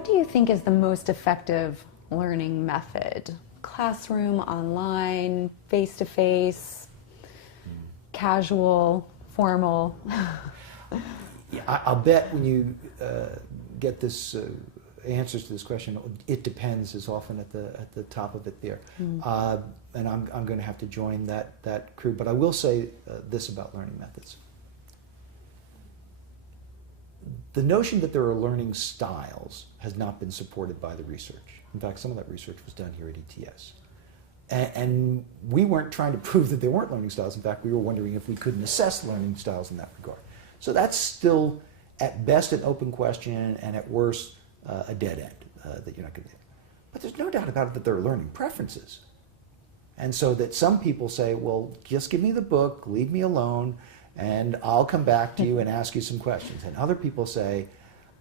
what do you think is the most effective learning method? Classroom, online, face-to-face, casual, formal? Yeah, I'll bet when you get this answers to this question, it depends is often at the top of it there. And I'm going to have to join that crew. But I will say this about learning methods. The notion that there are learning styles has not been supported by the research. In fact, some of that research was done here at ETS. And we weren't trying to prove that there weren't learning styles. In fact, we were wondering if we couldn't assess learning styles in that regard. So that's still, at best, an open question, and at worst, a dead end that you're not going to do. But there's no doubt about it that there are learning preferences. And so that some people say, well, just give me the book, leave me alone, and I'll come back to you and ask you some questions. And other people say,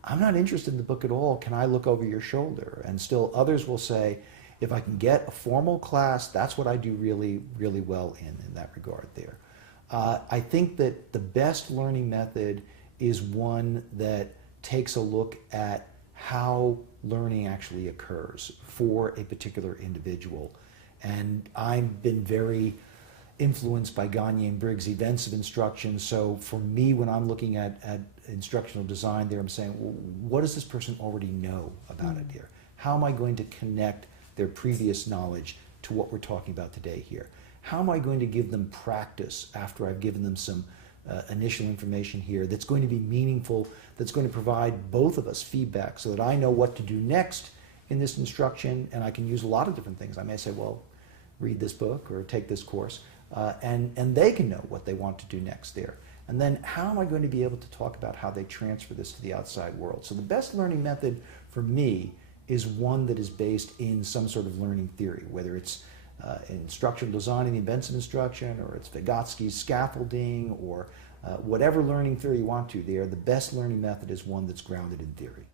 I'm not interested in the book at all. Can I look over your shoulder? And still others will say, if I can get a formal class, that's what I do really, really well in that regard there. I think that the best learning method is one that takes a look at how learning actually occurs for a particular individual. And I've been very influenced by Gagne and Briggs' events of instruction. So for me, when I'm looking at instructional design there, I'm saying, well, what does this person already know about it here? How am I going to connect their previous knowledge to what we're talking about today here? How am I going to give them practice after I've given them some initial information here that's going to be meaningful, that's going to provide both of us feedback so that I know what to do next in this instruction, and I can use a lot of different things. I may say, well, read this book or take this course, and they can know what they want to do next there. And then how am I going to be able to talk about how they transfer this to the outside world? So the best learning method for me is one that is based in some sort of learning theory, whether it's instructional design and the events of instruction, or it's Vygotsky's scaffolding, or whatever learning theory you want to there. The best learning method is one that's grounded in theory.